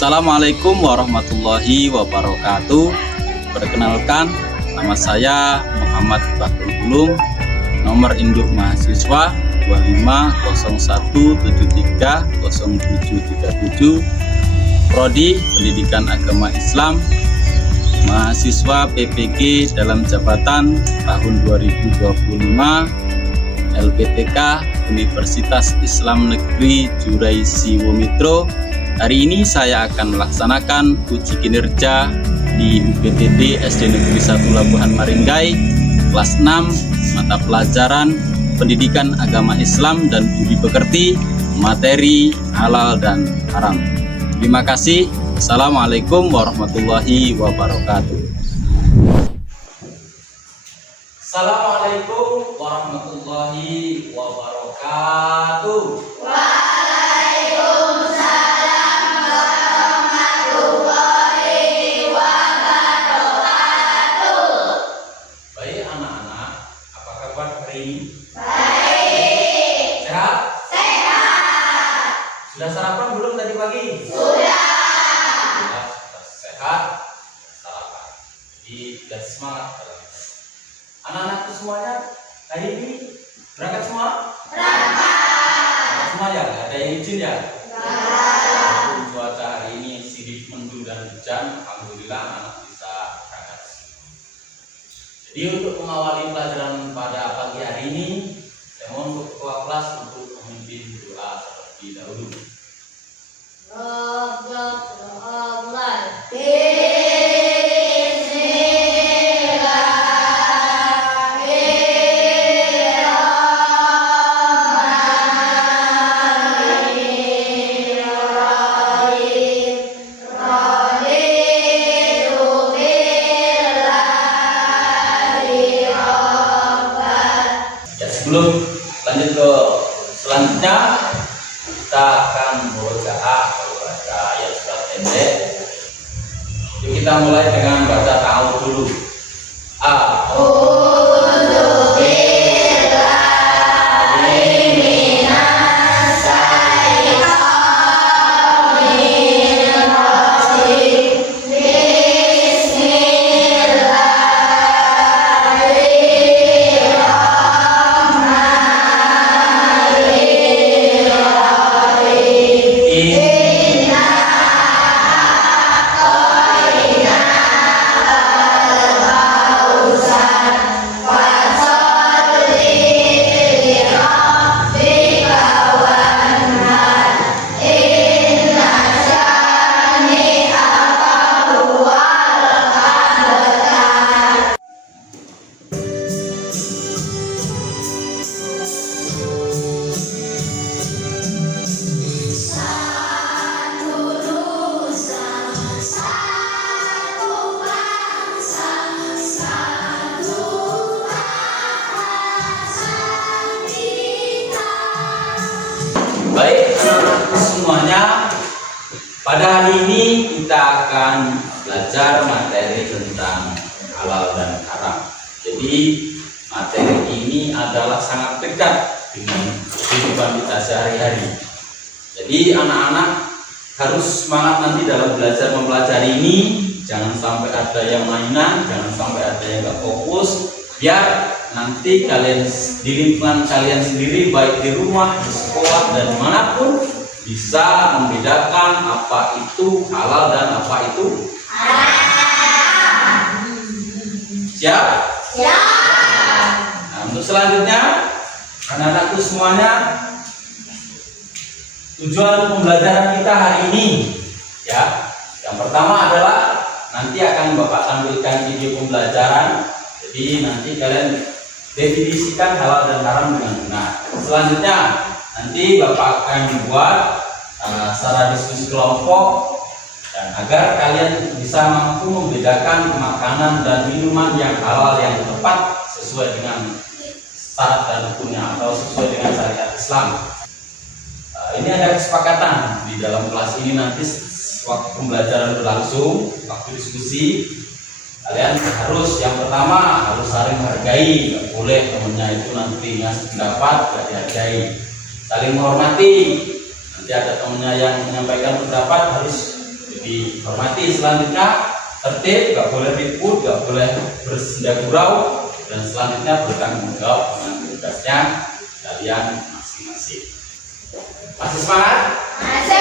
Assalamualaikum warahmatullahi wabarakatuh. Perkenalkan, nama saya Muhammad Bahrul Ulum, nomor induk mahasiswa 2501730737, Prodi Pendidikan Agama Islam, mahasiswa PPG dalam jabatan tahun 2025, LPTK Universitas Islam Negeri Jurai Siwomitro. Hari ini saya akan melaksanakan uji kinerja di UPTD SD Negeri 1 Labuhan Maringgai, kelas 6, mata pelajaran Pendidikan Agama Islam dan Budi Pekerti, materi halal dan haram. Terima kasih. Assalamualaikum warahmatullahi wabarakatuh. Assalamualaikum warahmatullahi wabarakatuh. Baik. Sehat? Sehat. Sudah sarapan belum tadi pagi? Sudah. Sehat, sarapan. Jadi sudah semangat. Anak-anakku semuanya hari ini berangkat semua? Berangkat semua ya? Gak ada yang izin ya? Walaupun cuaca hari ini sidik mendung dan hujan, alhamdulillah anak bisa berangkat. Jadi untuk mengawali pelajaran pada pagi hari ini, saya mohon untuk ketua kelas untuk memimpin doa seperti dahulu. Sebelum lanjut ke selanjutnya, kita akan membaca ayat surat pendek. Yuk kita mulai dengan baca ta'awudz dulu. Baik anak-anakku semuanya, pada hari ini kita akan belajar materi tentang halal dan haram. Jadi materi ini adalah sangat dekat dengan kehidupan kita sehari-hari. Jadi anak-anak harus semangat nanti dalam belajar mempelajari ini. Jangan sampai ada yang mainan, jangan sampai ada yang gak fokus, biar nanti kalian di lingkungan kalian sendiri, baik di rumah, di sekolah, dan dimanapun, bisa membedakan apa itu halal dan apa itu haram. Siap? Siap. Nah, untuk selanjutnya, anak-anakku semuanya, tujuan pembelajaran kita hari ini, ya, yang pertama adalah nanti akan Bapak tampilkan video pembelajaran. Jadi nanti kalian definisikan halal dan haram dengan benar. Selanjutnya nanti Bapak akan membuat secara diskusi kelompok, dan agar kalian bisa mampu membedakan makanan dan minuman yang halal yang tepat sesuai dengan syarat dan hukumnya atau sesuai dengan syariat Islam. Ini ada kesepakatan di dalam kelas ini, nanti waktu pembelajaran berlangsung, waktu diskusi, kalian harus yang pertama harus saling menghargai, nggak boleh temennya itu nanti ngasih pendapat nggak dihargai. Saling menghormati, nanti ada temennya yang menyampaikan pendapat harus Jadi hormati. Selanjutnya tertib, gak boleh ribut, gak boleh bersenda gurau, dan selanjutnya bertanggung jawab dengan tugasnya kalian masing-masing. Masih semangat? Masih.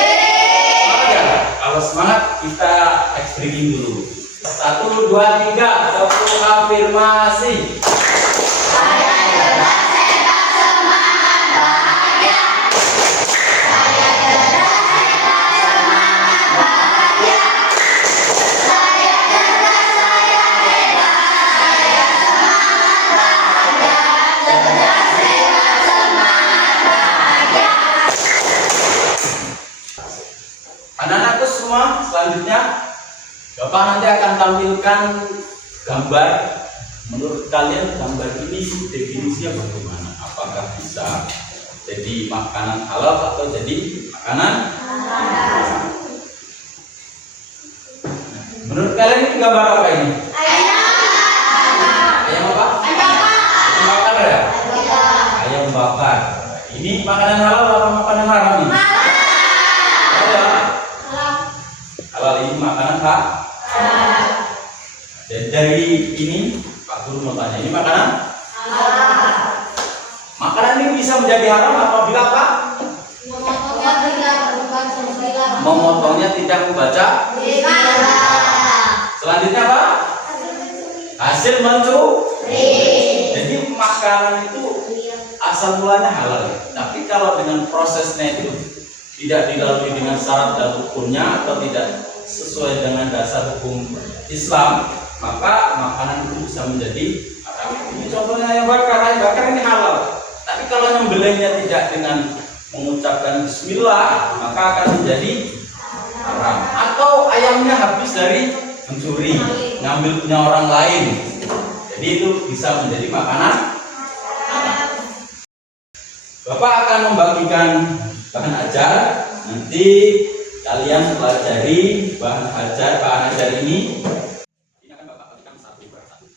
Semangat ya? Kalau semangat kita ice breaking dulu. 1, 2, 3, satu afirmasi. Saya cerdas, sehat, semangat, bahagia. Saya cerdas, sehat, semangat, bahagia. Saya cerdas, saya hebat. Saya semangat, bahagia. Cerdas, sehat, semangat, bahagia. Anak-anakku semua, selanjutnya Bapak nanti akan tampilkan gambar. Menurut kalian gambar ini definisinya bagaimana? Apakah bisa jadi makanan halal atau jadi makanan haram? Menurut kalian ini gambar apa ini? Ayam apa? Ayam bakar ya? Ayam bakar. Ini makanan halal atau makanan haram ini? Halal. Halal, ini makanan haram. Dan dari ini Pak Guru mau tanya, ini makanan? Makanan ini bisa menjadi haram apabila apa? Memotongnya tidak membaca. Selanjutnya apa? Hasil mencuri. Jadi makanan itu asal mulanya halal, tapi kalau dengan prosesnya itu tidak dilalui dengan syarat dan hukumnya atau tidak sesuai dengan dasar hukum Islam, maka makanan itu bisa menjadi haram. Ini contohnya ayam bakar ini halal, tapi kalau nyembelihnya tidak dengan mengucapkan bismillah, maka akan menjadi haram. Atau ayamnya habis dari mencuri, ngambil punya orang lain, jadi itu bisa menjadi makanan haram. Bapak akan membagikan bahan ajar, nanti kalian pelajari bahan ajar ini. Ini akan Bapak bagikan satu persatu.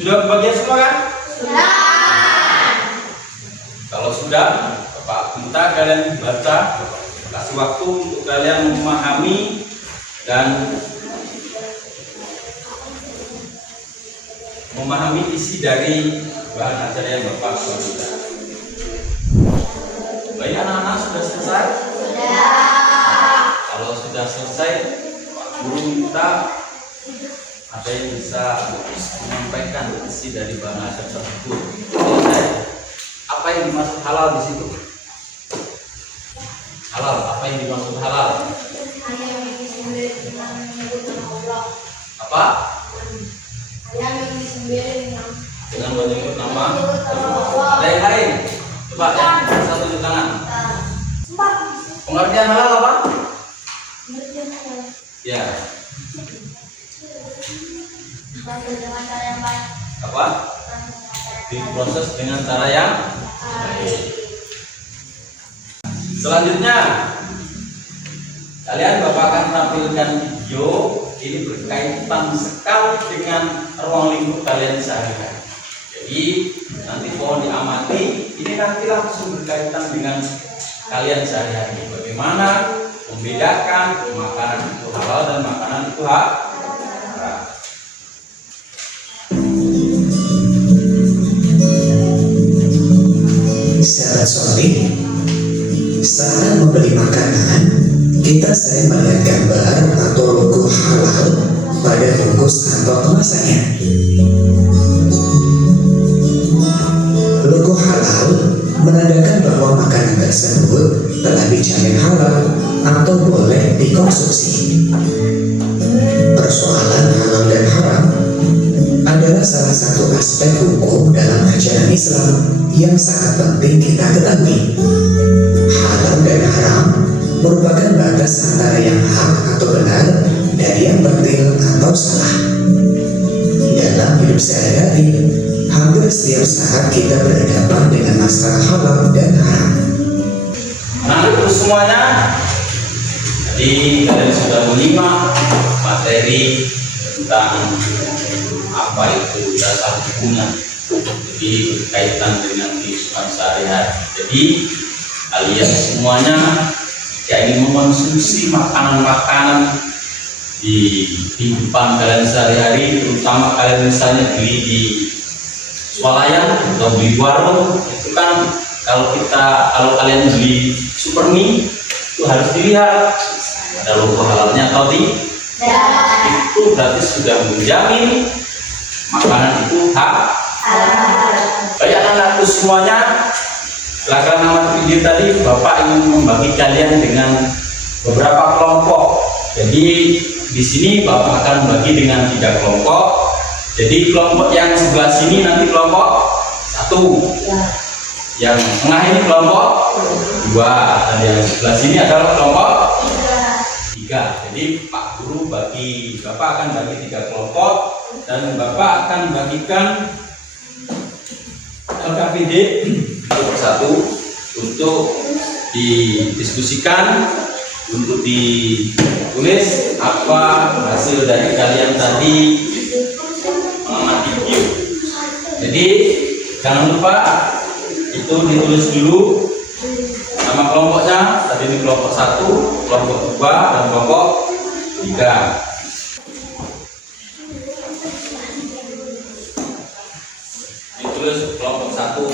Sudah kebagian semua kan? Sudah. Kalau sudah, Bapak minta kalian baca, kasih waktu untuk kalian memahami dan memahami isi dari bahan ajar yang Bapak berikan. Baik anak-anak, sudah selesai? Sudah. Kalau sudah selesai, Pak Guru minta ada yang bisa menyampaikan isi dari bahan ajar tersebut. Apa yang dimaksud halal di situ? Halal, apa yang dimaksud halal? Ayam yang disembelih dengan menyebut nama Allah. Apa? Ayam yang disembelih Dengan menyebut nama Allah. Ada yang lain? Coba ya, satu di tangan. Pengertian halal apa? Ya. Dengan cara yang baik. Apa? Diproses dengan cara yang baik. Selanjutnya, kalian Bapak akan tampilkan video. Ini berkaitan sekali dengan ruang lingkup kalian sehari-hari. Jadi nanti mohon diamati. Ini nanti langsung berkaitan dengan kalian sehari-hari. Bagaimana membedakan makanan itu halal dan makanan itu haram. Sahabat Solid, saat membeli makanan, kita sering melihat gambar atau logo halal pada bungkus atau kemasannya. Logo halal menandakan bahwa makanan tersebut telah dijamin halal atau boleh dikonsumsi. Persoalan halal dan haram adalah salah satu aspek hukum dalam ajaran Islam yang sangat penting kita ketahui. Halal dan haram merupakan batas antara yang hak atau benar dan yang batil atau salah. Dalam hidup sehari-hari, hampir setiap saat kita berhadapan dengan masalah halal dan haram. Nah, itu semuanya. Jadi kalian sudah menyimak materi tentang apa itu dasar hukumnya, jadi berkaitan dengan kehidupan sehari-hari. Jadi kalian semuanya jika ingin mengonsumsi makanan-makanan di kehidupan kalian sehari-hari, terutama kalian misalnya beli di swalayan atau beli warung, itu kan kalau kalian beli supermie itu harus dilihat ada logo halalnya atau tidak. Itu berarti sudah menjamin makanan itu halal. Baik anak-anakku semuanya, silakan nama video tadi Bapak ingin membagi kalian dengan beberapa kelompok. Jadi di sini Bapak akan membagi dengan 3 kelompok. Jadi kelompok yang sebelah sini nanti kelompok 1. Yang tengah ini kelompok 2, dan yang sebelah sini adalah kelompok 3. Jadi Pak Guru Bapak akan bagi 3 kelompok, dan Bapak akan bagikan LKPD satu persatu untuk didiskusikan, untuk ditulis apa hasil dari kalian tadi mengamati video. Jadi jangan lupa itu ditulis dulu nama kelompoknya. Tadi ini kelompok 1, kelompok 2, dan kelompok 3. Ditulis kelompok 1.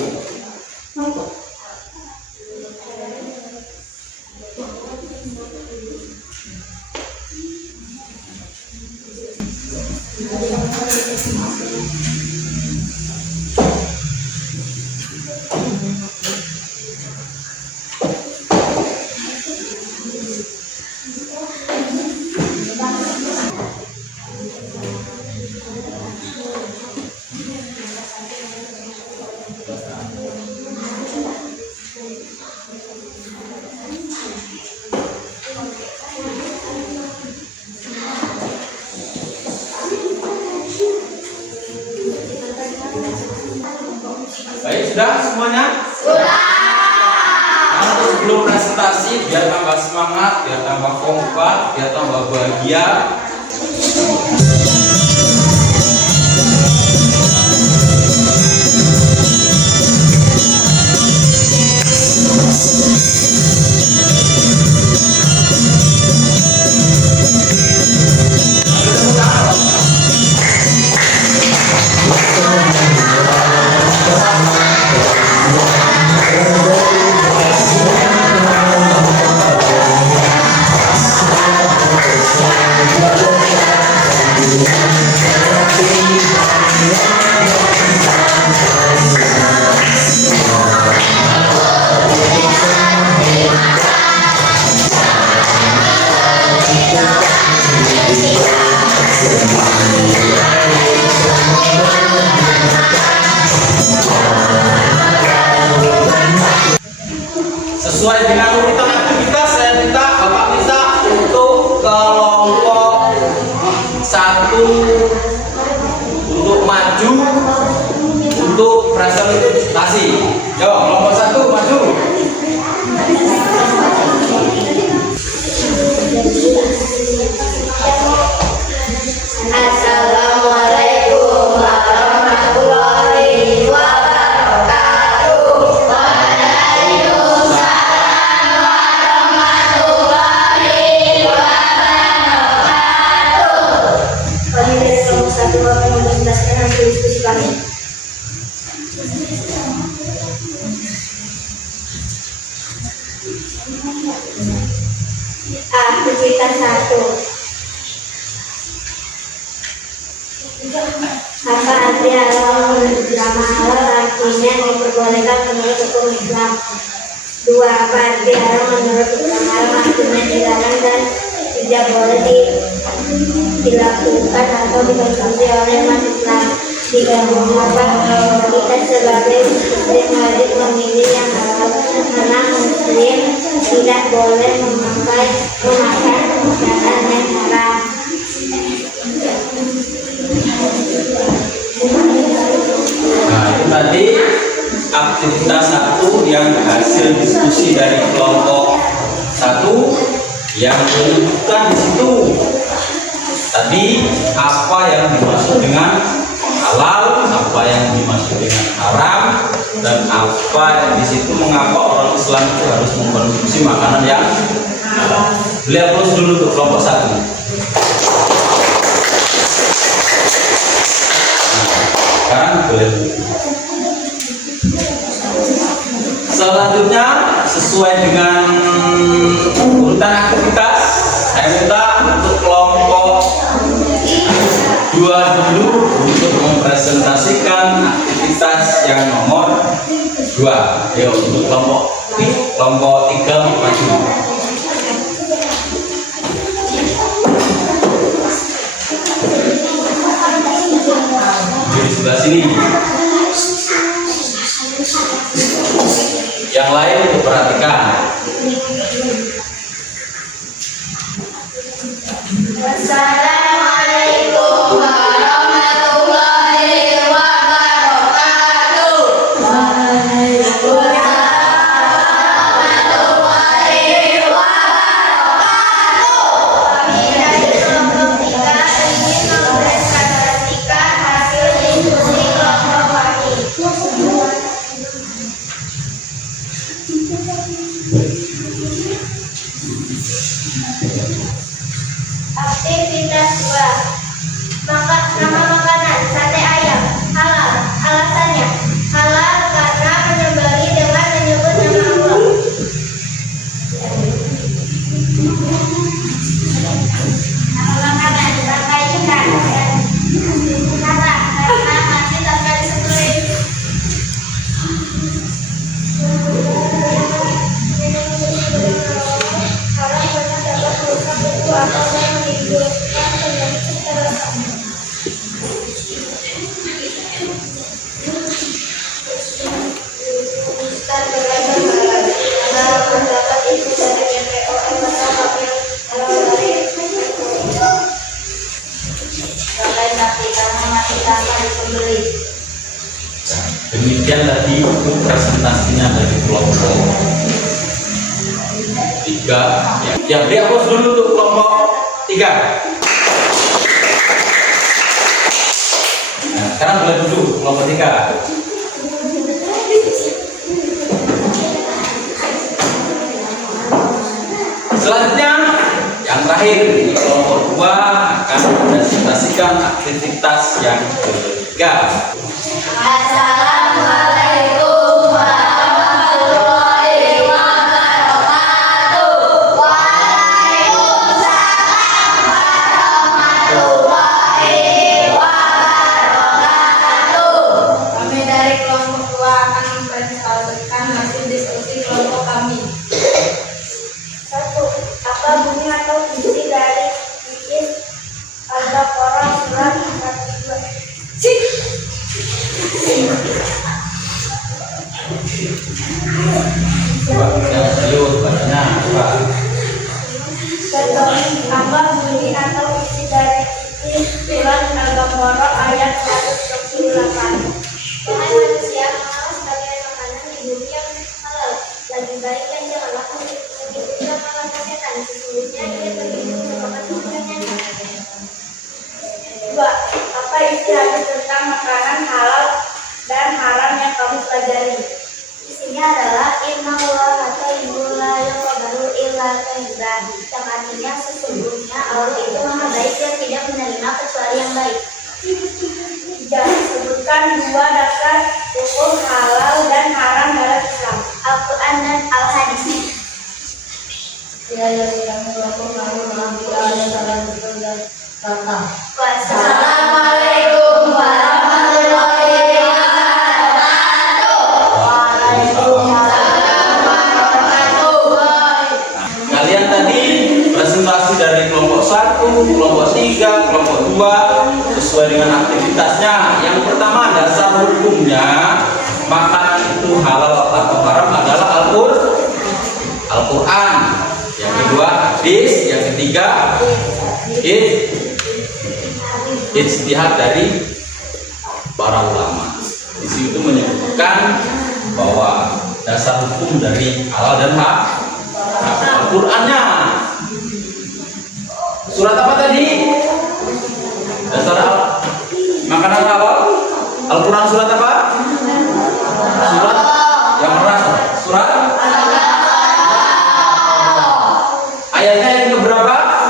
Baik, sudah semuanya? Sudah. Nah, sebelum presentasi, biar tambah semangat, biar tambah kompak, biar tambah bahagia. Sesuai dengan urutan aktivitas, saya minta Bapak bisa untuk kelompok 1 untuk maju untuk presentasi. Yo, kelompok 1 maju. Assalamualaikum warahmatullahi wabarakatuh. Waalaikumsalam warahmatullahi wabarakatuh. Kami dari kelompok 1 akan menjelaskan hasil diskusi kami. Aktivitas 1. Apa arti halal menurut agama? Halal artinya diperbolehkan menurut hukum Islam. 2. Apa arti halal menurut agama? Halal artinya dilarang dan tidak boleh dilakukan atau dikonsumsi oleh umat Islam. 3. Mengapa kita sebagai muslim wajib memilih yang halal? Karena muslim tidak boleh memakan makanan yang haram. Nah, itu tadi aktivitas 1 yang hasil diskusi dari kelompok 1 yang menunjukkan di situ tadi apa yang dimaksud dengan halal, apa yang dimaksud dengan haram, dan apa yang di situ mengapa orang Islam itu harus mengkonsumsi makanan yang halal. Lihat terus dulu untuk kelompok 1. Sekarang boleh. Selanjutnya sesuai dengan urutan aktivitas, saya minta untuk kelompok 2 dulu untuk mempresentasikan aktivitas yang nomor 2. Ayo untuk kelompok 3 maju. Di sebelah sini. Yang lain diperhatikan. Wassalamualaikum warahmatullahi wabarakatuh. Waalaikumsalam warahmatullahi wabarakatuh. Kami dari kelompok 3 ingin mempresentasikan hasil diskusi kelompok kami. Aktivitas 2. Nama makanan sate ayam halal. Alasannya halal karena menyembeli dengan menyebut nama Allah. Nama makanan sate ikan halal karena masih tanpa disembelih. Haram karena dapat merusak tubuh atau menimbulkan penyakit secara sama. Ustaz belajar halal mendapat itu dari BPOM atau kafir halal dari selain sapi karena masih tanpa disembelih. Demikian tadi untuk presentasinya dari kelompok 3. Ya, dihapus dulu untuk kelompok 3. Nah, sekarang boleh duduk kelompok 3. Selanjutnya yang terakhir kelompok 2 akan mempresentasikan aktivitas yang ketiga. Assalamualaikum warahmatullahi wabarakatuh. Waalaikumsalam warahmatullahi wabarakatuh. Kami dari kelompok 2 akan mempresentasikan hasil diskusi kelompok kami. 1. Apa bunyi atau isi dari hadis Al-Baqarah surat 42? Coba yang serius bacanya coba. Apa bunyi atau isi dari surat Al-Baqarah ayat 128? Wahai manusia, mengalah sebagai makanan di bumi yang halal. Lebih baik yang jangan makan begitu juga makan setan. Sesungguhnya dia terlindung merupakan makanan. 2. Apa isi hadis tentang makanan halal dan haram yang kamu pelajari? Isinya adalah innallah thayyibun la yaqbalu illa thayyiban, yang artinya sesungguhnya Allah itu maha baik dan tidak menerima kecuali yang baik. 3. Sebutkan 2 dasar hukum halal dan haram dalam Islam. Al-Quran dan Al-Hadis. Wassalamualaikum warahmatullahi wabarakatuh. Waalaikumsalam warahmatullahi. Kalian tadi presentasi dari kelompok 1, kelompok 3, kelompok 2 sesuai dengan aktivitasnya. Yang pertama dasar hukumnya makanan itu halal atau haram adalah Al-Quran. Yang kedua hadis, yang ketiga ijtihad dari para ulama. Di situ menyebutkan bahwa dasar hukum dari halal dan haram Al-Qur'annya. Surat apa tadi? Al-Quran surat apa? Surat yang keras. Surat ayatnya yang keberapa?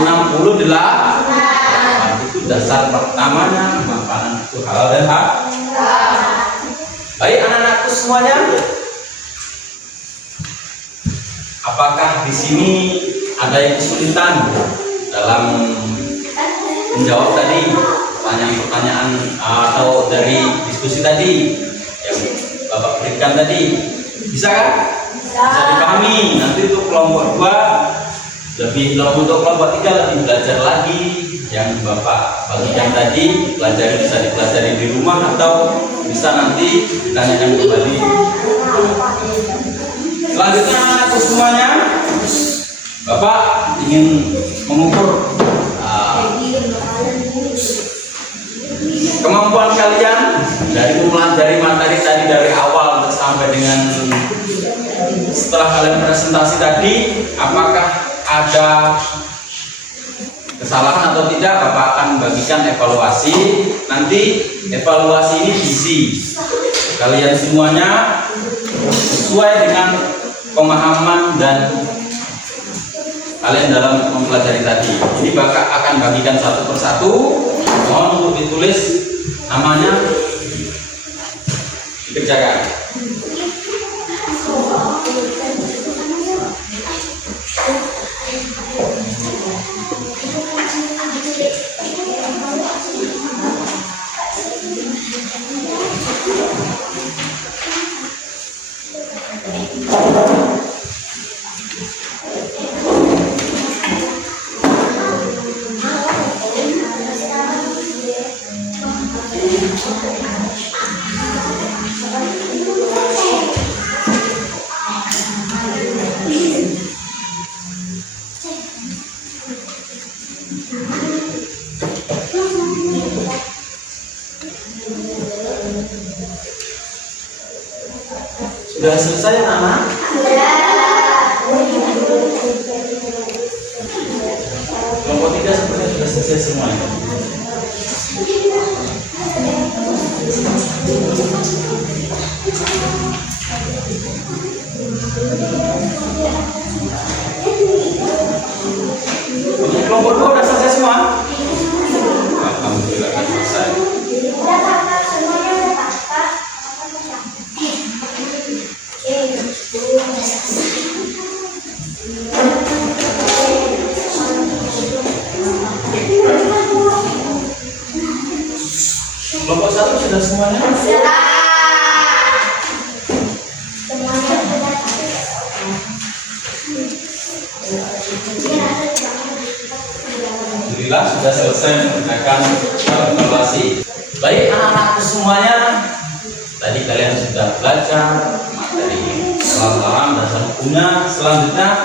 168. Itu dasar pertamanya, makanan itu halal dan haram. Baik anak-anakku semuanya, apakah di sini ada yang kesulitan dalam menjawab tadi pertanyaan atau dari diskusi tadi yang Bapak berikan tadi? Bisa kan? Bisa dipahami. Nanti untuk kelompok 2 untuk kelompok 3 lebih belajar lagi yang Bapak bagikan tadi, bisa dipelajari di rumah atau bisa nanti ditanyakan kembali. Selanjutnya anak-anakku semuanya, Bapak ingin mengukur kemampuan kalian dari mempelajari materi tadi dari awal sampai dengan setelah kalian presentasi tadi, apakah ada kesalahan atau tidak. Bapak akan bagikan evaluasi. Nanti evaluasi ini diisi kalian semuanya sesuai dengan pemahaman dan kalian dalam mempelajari tadi. Ini Bapak akan bagikan satu persatu. Mohon untuk ditulis namanya, dikerjakan. Sudah selesai anak-anak? Kelompok 3 sepertinya sudah selesai semuanya. Untuk kelompok 2 sudah selesai semua? Alhamdulillah kan selesai. Kelompok 1 sudah semuanya? Alhamdulillah sudah selesai menggunakan evaluasi. Baik anak-anakku semuanya, tadi kalian sudah belajar materi salam dasar hukumnya. Selanjutnya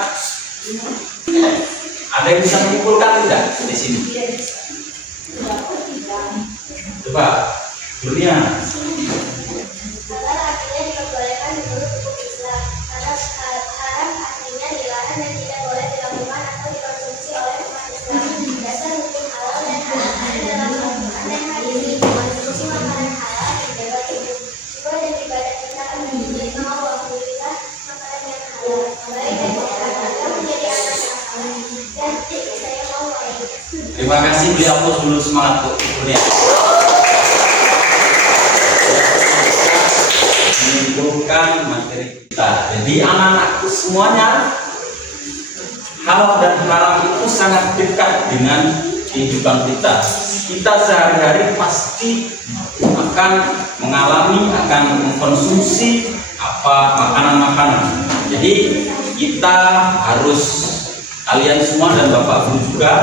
ada yang bisa menyimpulkan tidak di sini? Coba, dunia. Halal artinya diperbolehkan menurut hukum Islam. Karena haram artinya dilarang dan tidak boleh dilakukan atau dikonsumsi oleh umat Islam. Dasar hukum halal dan haram ada dalam Al-Quran dan hadis. Mengonsumsi makanan halal menjaga tubuh, jiwa dan ibadah kita akan menjadi mau alhamdulillah makanan yang halal. Baik dan sehat agar menjadi anak yang halal. Dan saya mau Terima kasih, beri aplaus dulu, semangat untuk dunia. Menyimpulkan materi kita. Jadi anak-anakku semuanya, halal dan haram itu sangat dekat dengan kehidupan kita. Kita sehari-hari pasti akan mengalami, akan mengkonsumsi makanan-makanan. Jadi kita harus, kalian semua dan Bapak Guru juga,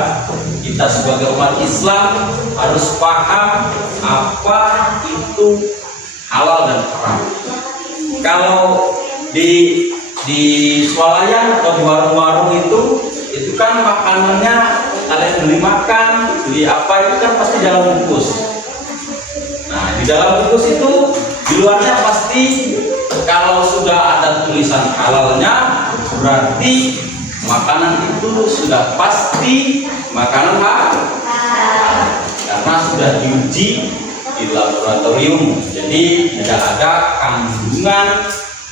kita sebagai umat Islam harus paham apa itu halal dan haram. Kalau di swalayan atau di warung-warung itu kan makanannya, kalian beli makan, beli apa itu kan pasti dalam bungkus. Nah, di dalam bungkus itu di luarnya pasti kalau sudah ada tulisan halalnya, berarti makanan itu sudah pasti makanan halal, karena sudah diuji di laboratorium. Jadi tidak ada kandungan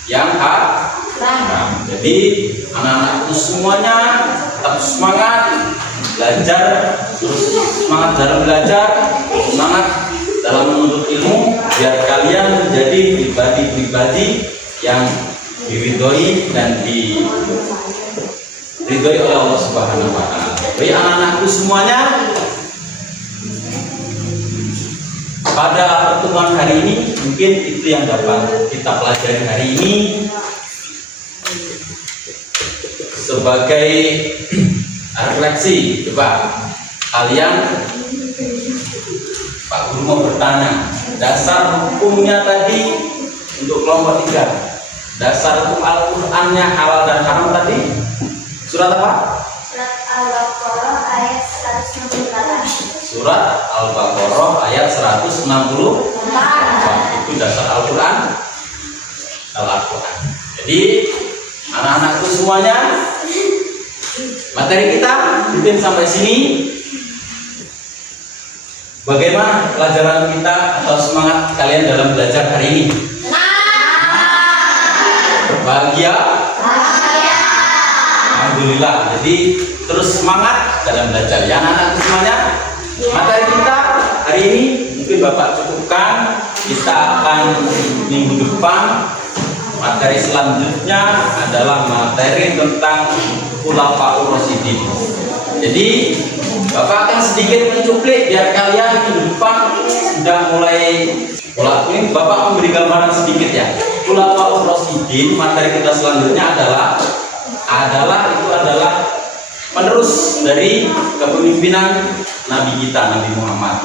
yang haram. Jadi anak-anakku semuanya tetap semangat belajar, terus semangat dalam belajar, semangat dalam menuntut ilmu, biar kalian menjadi pribadi-pribadi yang diridhoi dan diridhoi oleh Allah Subhanahu wa taala. Jadi anak-anakku semuanya, pada pertemuan hari ini mungkin itu yang dapat kita pelajari hari ini sebagai refleksi. Coba kalian, Pak Guru mau bertanya, dasar hukumnya tadi untuk kelompok 3, dasar hukum Al-Qur'annya halal dan haram tadi surat apa? Surat Al-Baqarah ayat 168. Surat Al-Baqarah ayat 164. Itu dasar Al-Qur'an. Al-Qur'an. Jadi anak-anakku semuanya, materi kita mungkin sampai sini. Bagaimana pelajaran kita atau semangat kalian dalam belajar hari ini? Bahagia? Alhamdulillah. Jadi terus semangat dalam belajar ya anak-anakku semuanya. Materi kita hari ini mungkin Bapak cukupkan. Kita akan minggu depan, materi selanjutnya adalah materi tentang Khulafaur Rasyidin. Jadi Bapak akan sedikit mencuplik biar kalian minggu depan sudah mulai ini. Bapak memberi gambaran sedikit ya. Khulafaur Rasyidin, materi kita selanjutnya adalah penerus dari kepemimpinan Nabi kita, Nabi Muhammad.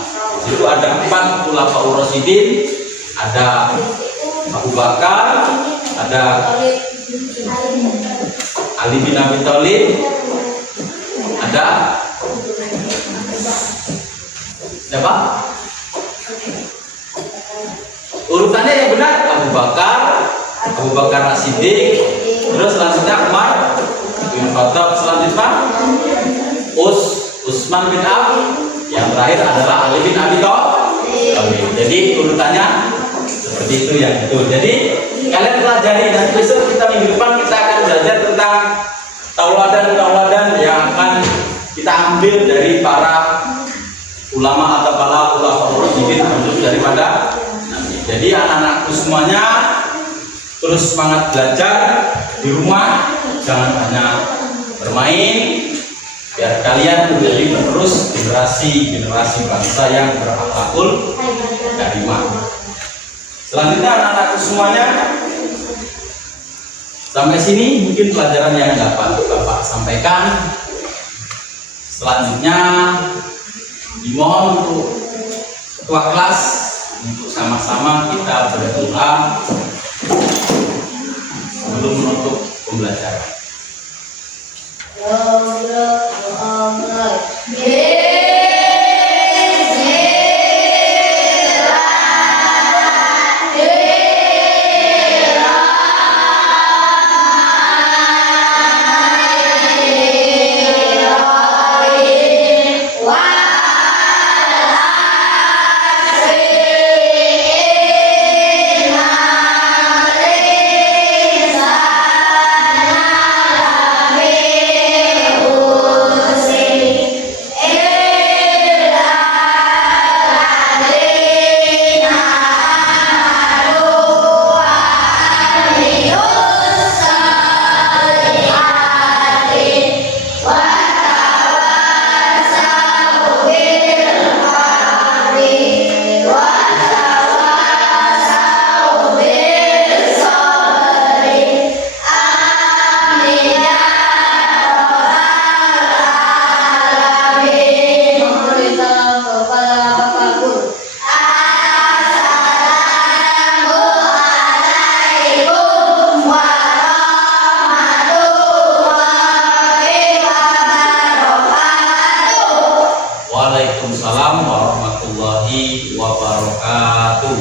Itu ada 4 Khulafaur Rasyidin, ada Abu Bakar, ada Ali bin Abi Thalib, ada siapa? Urutannya yang benar Abu Bakar As-Siddiq, terus selanjutnya Umar bin Khattab, selanjutnya Utsman bin Affan, yang terakhir adalah Ali bin Abi Thalib. Jadi urutannya seperti itu yang betul. Jadi kalian pelajari dan besok kita minggu depan kita akan belajar tentang tauladan yang akan kita ambil dari para ulama atau para ulama rasyidin termasuk daripada Nabi. Jadi anak-anakku semuanya terus semangat belajar di rumah, jangan hanya bermain, biar kalian menjadi penerus generasi bangsa yang berakhlakul karimah. Selanjutnya anak-anakku semuanya, sampai sini mungkin pelajaran yang dapat Bapak sampaikan. Selanjutnya dimohon untuk ketua kelas untuk sama-sama kita berdoa sebelum menutup pembelajaran. Waalaikumsalam warahmatullahi wabarakatuh.